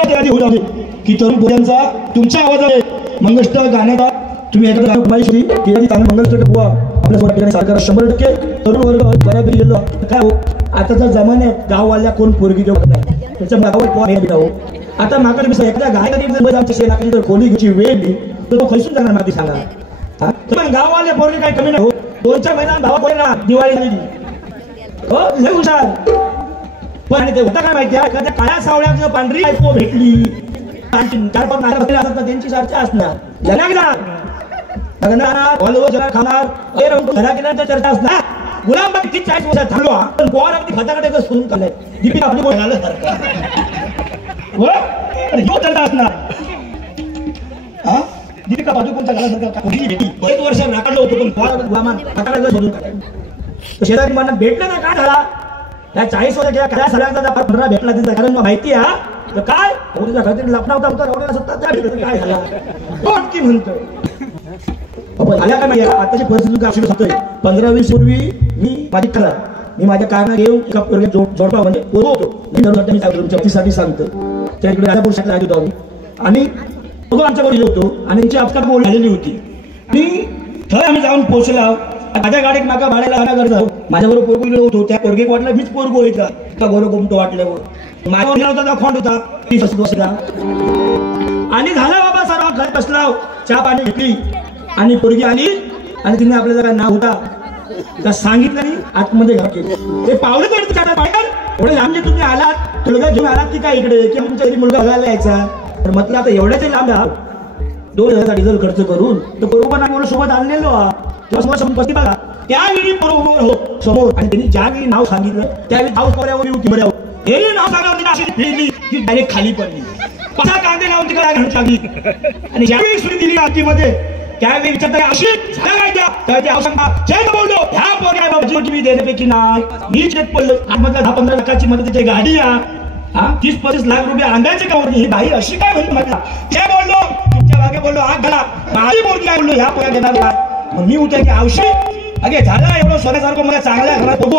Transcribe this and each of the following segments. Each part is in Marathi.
सुरुवात आधी होत आहे की तरुण पोरांचा तुमच्या आवाजाने मंगलष्ट गाण्याचा तुम्ही एखादा माहिती होती की आधी चांगलं मंगलष्ट बुवा आपल्या ठिकाणी सरकार 100% तरुण वर्ग बऱ्यापैकी गेलो काय हो आताचा जमान्यात गाववाल्या कोण पोरगी देऊ नाही त्याच्यामुळे गावात पोर हे हो आता माका तुम्ही एखाद्या गायकाने जर आमच्या शेणाखाली जर खोली घ्यायची वेळ दिली तर तो खैसून जाणार माती सांगा हा तर गाववाले पोरगी काही कमी नाही हो 2-4 महिन्यात गावात पोरना दिवाळी झाली हो लय हुशार पण आणि ते होता काय माहिती आहे एखाद्या काळ्या सावळ्यात पांढरी बायको भेटली 4-5 नारा बसलेले असतात त्यांची चर्चा असणार लग्नात हलवो जरा खाणार हे रंग घरा केल्यानंतर चर्चा असणार गुलाम बाकी 40 वर्षात थांबलो पण पोर अगदी खताकडे सोडून काढलाय दीपिका आपली बोल झालं हो अरे यो चर्चा असणार हा दीपिका पादुकोणच्या घरासारखं कुठली भेटली 1 वर्ष नाकारलं होतं पण पोर गुलामान खताकडे सोडून काढाय शेजारी मला भेटलं ना काय झाला या 40 वर्षाच्या काय सगळ्यांचा 15 भेटला त्यांचा कारण माहिती आहे तर काय ओढीचा खातिर लपना होता ओढीला सत्ता काय झाला कोण की म्हणतो आपण आल्या काय माहिती आताची परिस्थिती अशी सांगतोय 15-20 पूर्वी मी माझ्या कारना घेऊन एका पोरग्यात जोडपा म्हणजे होतो मी तुमच्यासाठी सांगतो त्या इकडे राजापूर शाळेत आलो होतो आणि बघून आमच्याकडे गेलो होतो आणि त्यांची अपघात बोल झालेली होती आणि थळ आम्ही जाऊन पोहोचलो माझ्या गाडीत मागा भाड्याला आणा करता माझ्याबरोबर पोरगो गेलो होतो त्या पोरगेक वाटलं मीच पोरगो होईल का गोरो गुमटो वाटलं माझ्यावर गेला होता खोंड होता 30 वर्षाचा आणि झाला बाबा सर्व घर बसला चहा पाणी घेतली आणि पोरगी आली आणि तिने आपल्याला काय नाव होता तिला सांगितलं नाही आतमध्ये घरात गेली ते पावलं पडत जातात बाहेर एवढे लांब जे तुम्ही आलात मुलगा घेऊन आलात की काय इकडे की तुमच्या घरी मुलगा घालायला यायचा तर म्हटलं आता एवढ्याच लांब 2000 डिझेल खर्च करून तर बरोबर आम्ही सोबत आणलेलो तेव्हा संपत्ती बघा त्यावेळी बरोबर हो समोर आणि त्यांनी ज्यावेळी नाव सांगितलं त्यावेळी नाव कोऱ्यावर होती बऱ्या हे नाव सांगावं अशी फिरली की डायरेक्ट खाली पडली 5 कांदे लावून तिकडे घालून लागली आणि ज्यावेळी सुरी दिली आतीमध्ये त्यावेळी विचारता अशी झाला काय त्या त्या सांगा जय बोललो ह्या पोऱ्या बाबा मी देण्यापैकी नाही मी चेक पडलो आतमधल्या 10-15 लाखाची मदतीची गाडी हा 30-35 लाख रुपये अंदाजे का होती ही बाई अशी काय म्हणली म्हटलं जय बोललो तुमच्या मागे बोललो आग घाला माझी बोलली काय बोललो ह्या पोऱ्या देणार का मग मी उठे की औषधी अगे झाला एवढं सोन्यासारखं मला चांगल्या घरात बघू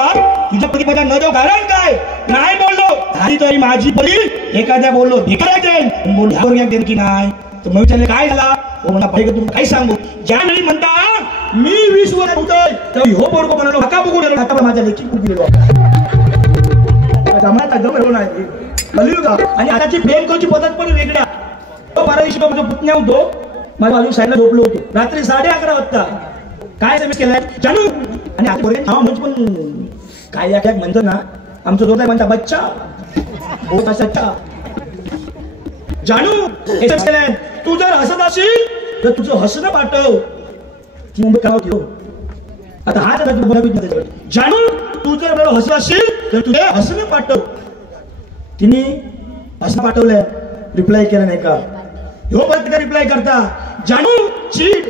तुझ्या पती माझ्या न देऊ कारण काय नाही बोललो झाली तरी माझी परी एखाद्या बोललो भिकाऱ्या देईन बोल ह्या पोरग्या देईन की नाही तर मग विचारले काय झाला हो म्हणा पाहिजे तुम्ही काही सांगू ज्यावेळी म्हणता मी 20 वर्ष होतोय तेव्हा हो पोरगो म्हणालो नका बघू गेलो आता माझ्या लेखी खूप गेलो जमायचा जम एवढं नाही कलियुग आणि आताची प्रेम करूची पद्धत पण वेगळ्या तो 12 माझा पुतण्या होतो माझ्या बाजू साईडला झोपलो होतो रात्री 11:30 वाजता काय सर्विस केलाय जानू आणि आता पोरगे नाव म्हणजे पण काय या म्हणतो ना आमचं दोन म्हणता बच्चा बहुत अच्छा जानू एसएस केलाय तू जर हसत असेल तर तुझं हसणं पाठव ती मुंबई काय होती आता हा तर जानू तू जर हसत असेल तर तुझे हसणं पाठव तिने हसणं पाठवलंय रिप्लाय केला नाही का हो परत रिप्लाय करता जानू चीट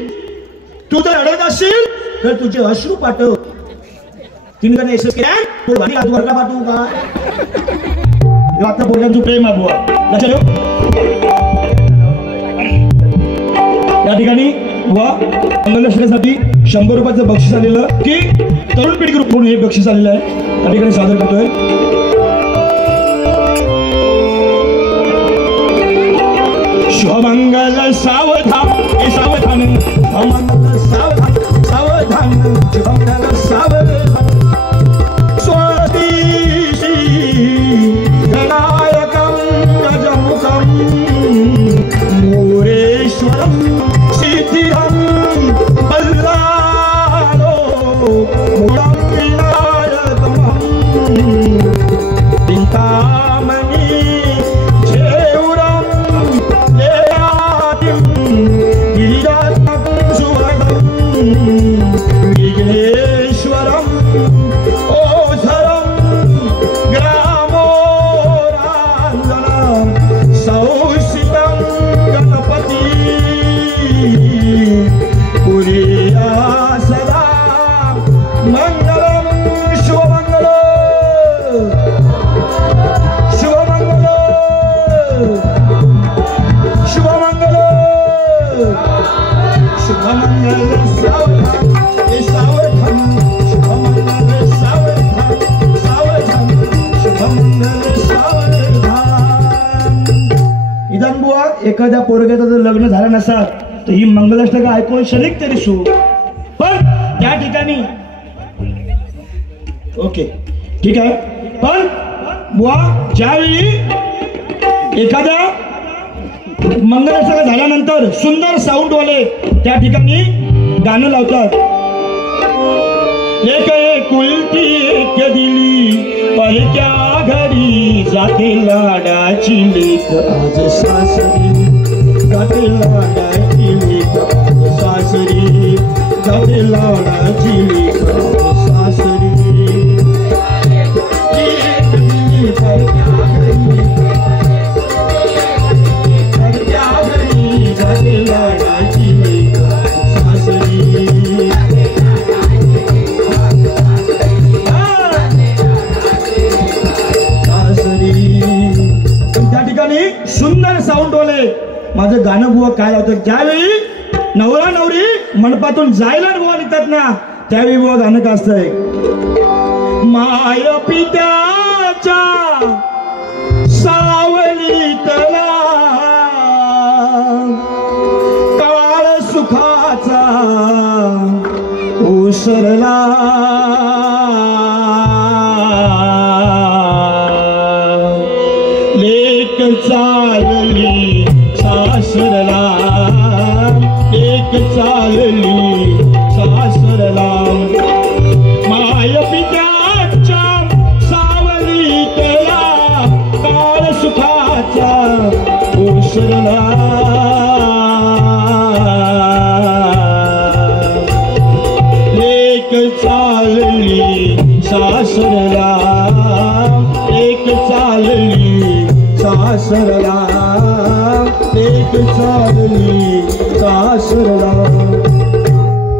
तू जर अडत असेल तर तुझे अश्रू पाठव तिने का एसएस केला तू वरला पाठवू का आता पोरांचं प्रेम आहे बुवा लक्षात या ठिकाणी बुवा मंगलष्टकासाठी 100 रुपयाचं बक्षीस आलेलं की तरुण पिढी ग्रुप म्हणून हे बक्षीस आलेलं आहे या ठिकाणी सादर करतोय शुभमंगल सावधान सावधान शुभमंगल सावधान सावधान शुभमंगल सावधान स्वदेशी गणायकं गजमुखं मोरेश्वरं सिद्धिरं बल्लालो मूलं विनायकमं चिन्तामणि गिरिजात्मकं सुवर्णं एखाद्या पोरग्याचं जर लग्न झालं नसतं तर ही मंगलाष्टक ऐकून क्षणिक तरी सू, पण त्या ठिकाणी ओके ठीक आहे. पण बुवा ज्यावेळी एखाद्या मंगलाष्टक झाल्यानंतर सुंदर साऊंड वाले त्या ठिकाणी गाणं लावतात. एक एकुलती एक दिली परक्या घरी जाते लाडाची लेक आज सासरी, जाते लाडाची लेक आज सासरी, जाते लाडाची लेक आज सासरी. सुंदर साऊंड वाले माझं गाणं बुवा काय लावतं. ज्यावेळी नवरा नवरी मंडपातून जायला बुवा निघतात ना त्यावेळी बुवा गाणं काय असतंय. माय पित्याच्या सावलीतला काळ सुखाचा ओसरला, चालली सासरला, एक चालली सासरला. माय पित्याच्या सावलीतला काळ सुखाचा ओसरला, एक चालली सासरला, एक चालली सासरला, एक चालली सासरला.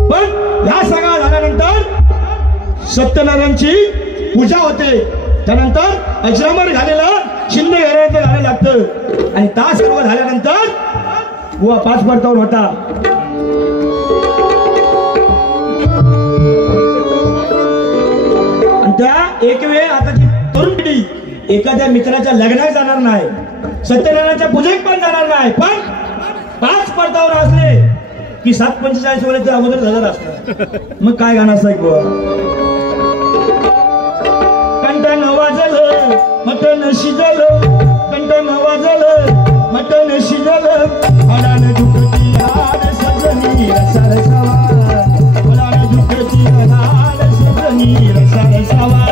पण या सगळा झाल्यानंतर सत्यनारायणची पूजा होते. त्यानंतर अजरामर झालेलं शिंदे घराण्याचं गाणं लागतं आणि तास सर्व झाल्यानंतर बुवा 5 पडतावर होता. आणि त्या एक वेळ आताची तरुण पिढी एखाद्या मित्राच्या लग्नात जाणार नाही, सत्यनारायणच्या पूजेत पण जाणार नाही, पण 5 पडतावर असले की 7:45 वर्षाच्या अगोदर हजर असतात. मग काय गाणं असतं बुवा. कंटन वाजलं मटन शिजलं, कंटन वाजलं मटन शिजलं, अडान दुखती हाड सजनी रसा रसावा, अडान दुखती हाड सजनी रसा रसावा,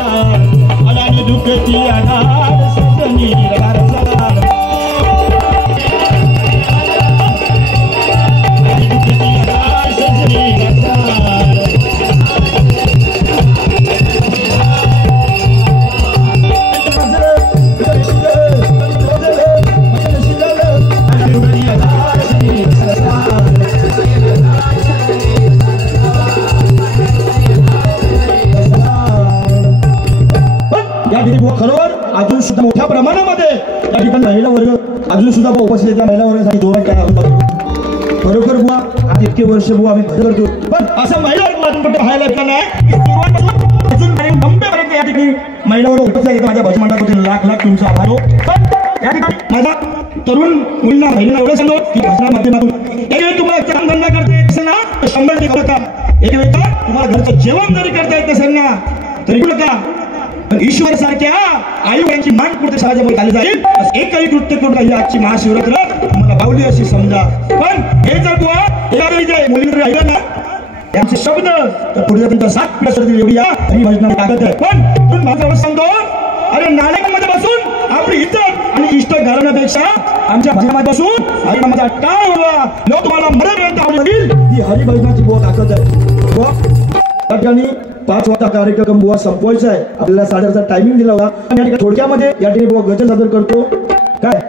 अडान दुखती हाड सजनी रसा रसावा. खरोखर अजून सुद्धा मोठ्या प्रमाणामध्ये या ठिकाणी महिला वर्ग अजून सुद्धा उपस्थित महिला वर्गासाठी जोरात काय खरोखर बुवा आज इतके वर्ष बुवा आम्ही भजन करतो, पण असं महिला वर्ग अजून कुठे पाहायला येत नाही. सुरुवात अजून नंबेपर्यंत या ठिकाणी महिला वर्ग उपस्थित येतो. माझ्या भजन मंडळातील लाख लाख तुमचा आभार हो. पण या ठिकाणी माझा तरुण मुलींना महिलांना एवढं सांगतो की भाषणा माध्यमातून एक वेळ तुम्हाला काम धंदा करता येत असेल ना तर 100 का, एक वेळ तुम्हाला घरचं जेवण जरी करता येत नसेल ना तरी नका, ईश्वर सारख्या आई वडिलांची मान कुठे समाजामध्ये आली जाईल एकही कृत्य करून काही आजची महाशिवरात्र मला बावली अशी समजा. पण हे जर बुवा एखाद्या मुलींना राहिलं ना यांचे शब्द तर पुढे तुमचा 7 पिढ्या एवढी या आणि भजनाला ताकद आहे. पण तुम्ही माझ्यावर सांगतो अरे नाटकामध्ये बसून आपली इज्जत आणि इष्ट घालवण्यापेक्षा आमच्या भजनामध्ये बसून हरिनामाचा टाळ होवा लोक तुम्हाला मदत होईल ही हरिभजनाची बुवा ताकद आहे. त्या ठिकाणी 5 वाजता कार्यक्रम बुवा संपवायचा आहे. आपल्याला 8:30चा टायमिंग दिला होता आणि या ठिकाणी थोडक्यामध्ये या ठिकाणी बुवा गजल सादर करतो. काय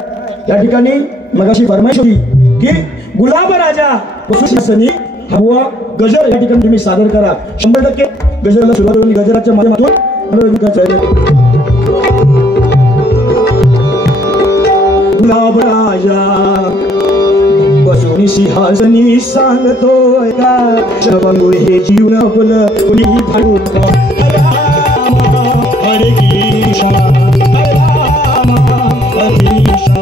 या ठिकाणी मगाशी फरमाईश होती की गुलाब राजा सनी हा बुवा गजल या ठिकाणी तुम्ही सादर करा. 100% गजलला सुरुवात करून गजलाच्या माध्यमातून गुलाब राजा बसवणी सिंहासनी सांगतोय का शबंगुर हे जीवन आपलं कुणी भागून हरे कृष्ण हरे राम हरे कृष्ण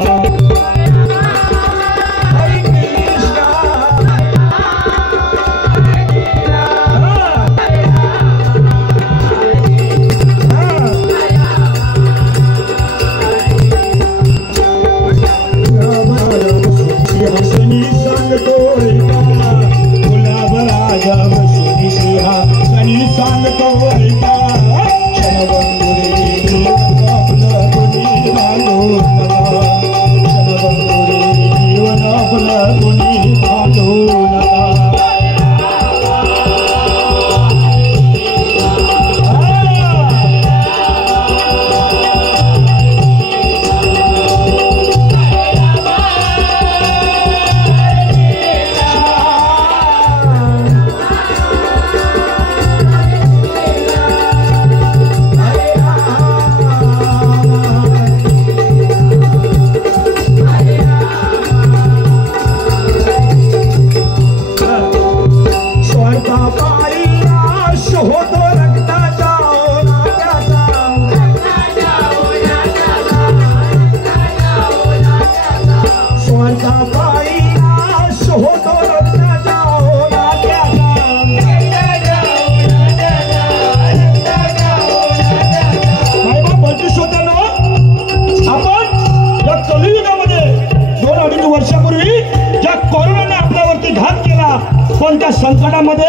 पण त्या संकटामध्ये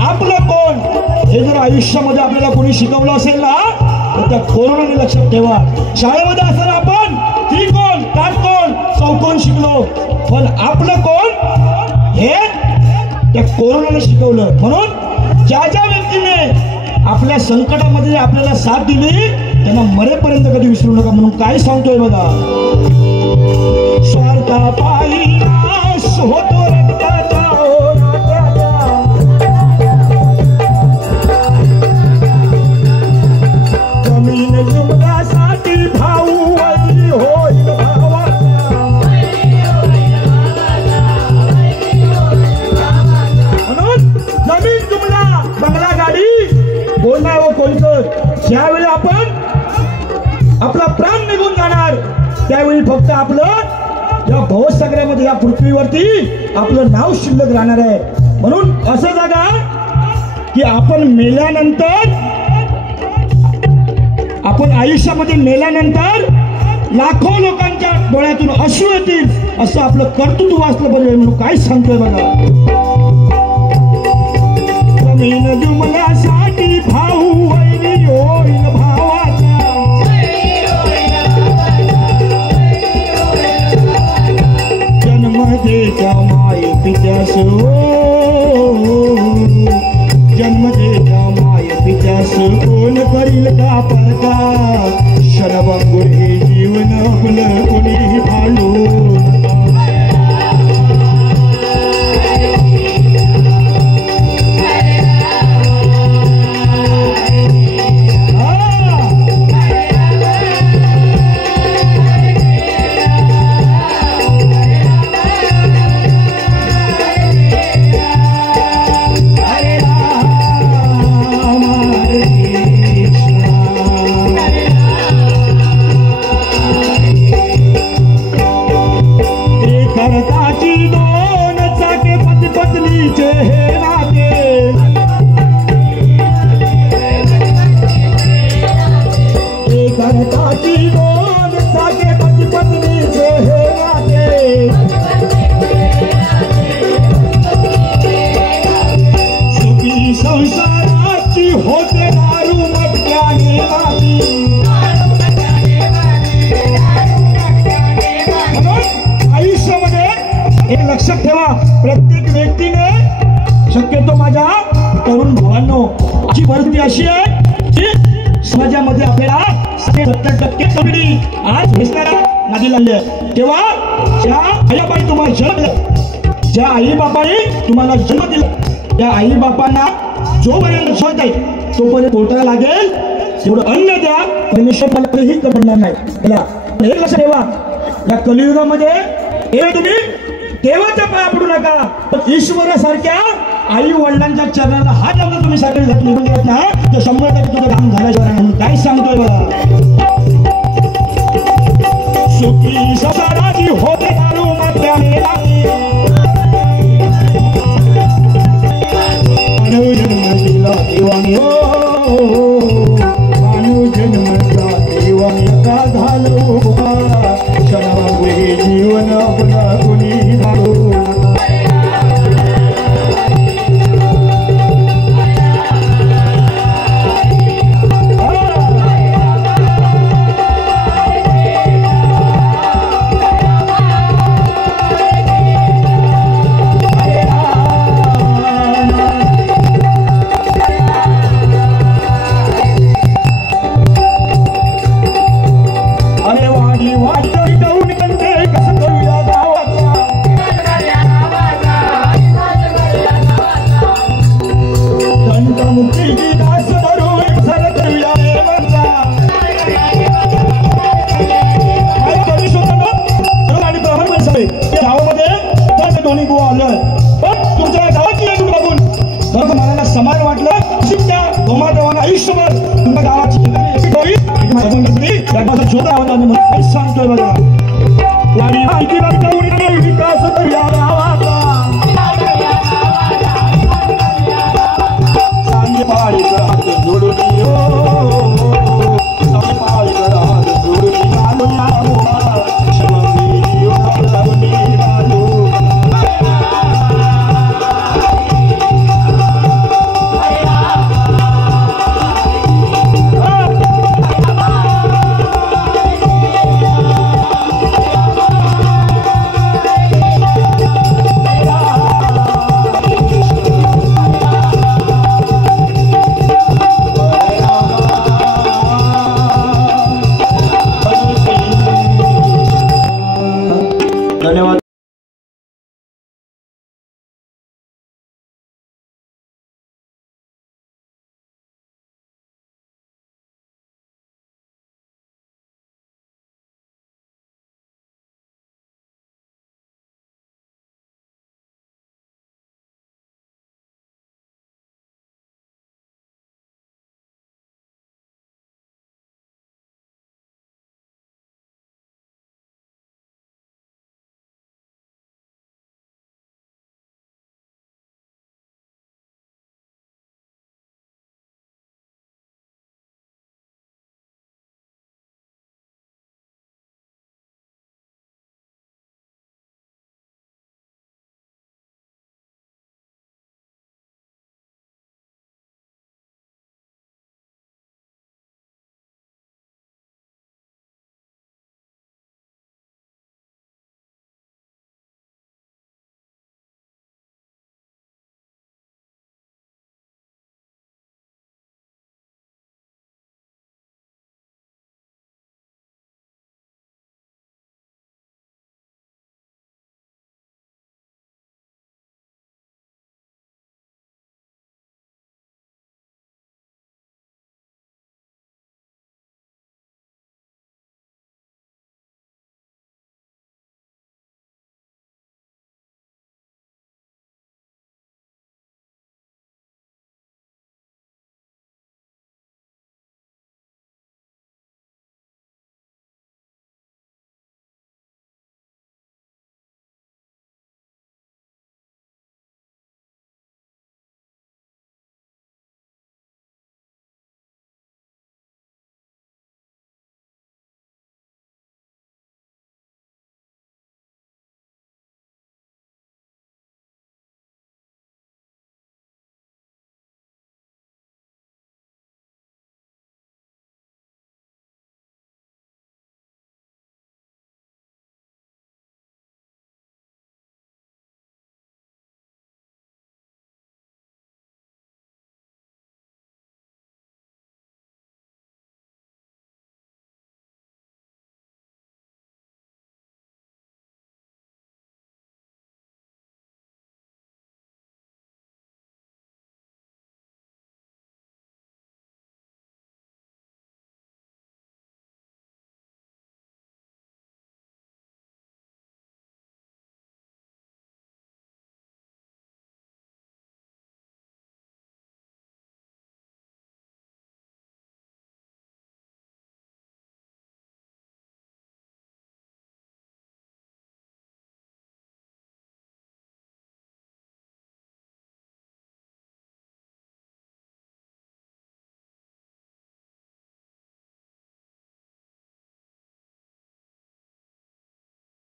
आपलं कोण हे जर आयुष्यामध्ये आपल्याला कोणी शिकवलं असेल ना तर त्या कोरोनाने लक्षात ठेवा. शाळेमध्ये असताना आपण त्रिकोण काटकोण चौकोन शिकलो, पण आपलं कोण हे त्या कोरोनाने शिकवलं. म्हणून ज्या ज्या व्यक्तीने आपल्या संकटामध्ये आपल्याला साथ दिली त्यांना मरेपर्यंत कधी विसरू नका. म्हणून काय सांगतोय बघा, स्वार्थापायी नाश होतो रक्ताचा जमीन जुमल्यासाठी भाऊ वैरी होईल भावाचा. म्हणून जमीन जुमला बंगला गाडी कोण नाही हो कोणतं. ज्यावेळी आपण आपला प्राण निघून जाणार त्यावेळी फक्त आपलं या भवसागरामध्ये या पृथ्वीवरती आपलं नाव शिल्लक राहणार आहे. म्हणून असं जगा की आपण मेल्यानंतर आपण आयुष्यामध्ये मेल्यानंतर लाखो लोकांच्या डोळ्यातून अश्रू येतील असं आपलं कर्तृत्व असलं पाहिजे. म्हणून काय सांगतोय बघा, जमीन जुमल्यासाठी भाऊ वैरी होईल भावाचा. जन्म देत्या माय पित्यास जन्म देत्या माय पित्यास कोण करील का परका. शरभंगुर हे जीवन आपलं कोणी भांडू. लक्षात ठेवा, प्रत्येक व्यक्तीने शक्यतो माझ्या तरुण भावांनो अशी परिस्थिती अशी आहे की समाजामध्ये आपल्याला 70% तरुणी आज भेसणारा नादी लागली आहे. तेव्हा ज्या आईबापाने तुम्हाला जन्म दिला, ज्या आईबापाने तुम्हाला जन्म दिला त्या आईबापांना जोपर्यंत शोध आहे तोपर्यंत पोटाला लागेल तेवढं अन्न द्या. परमेश्वर मला कधीही कपडणार नाही. एक लक्षात ठेवा, या कलियुगामध्ये हे तुम्ही देवाच्या पाया पडू नका, पण ईश्वरासारख्या आई वडिलांच्या चरणाला हात लावून तुम्ही साखळी निघून देत ना तर 100% तुझं काम झाल्याशिवाय. म्हणून काय सांगतोय बघा, सुखी संसाराची होते दारू मात्याने मानव जन्म दिला देवाने मानव जन्म दिला देवाने का झालो क्षणावे जीवन आपला कोणी झालो.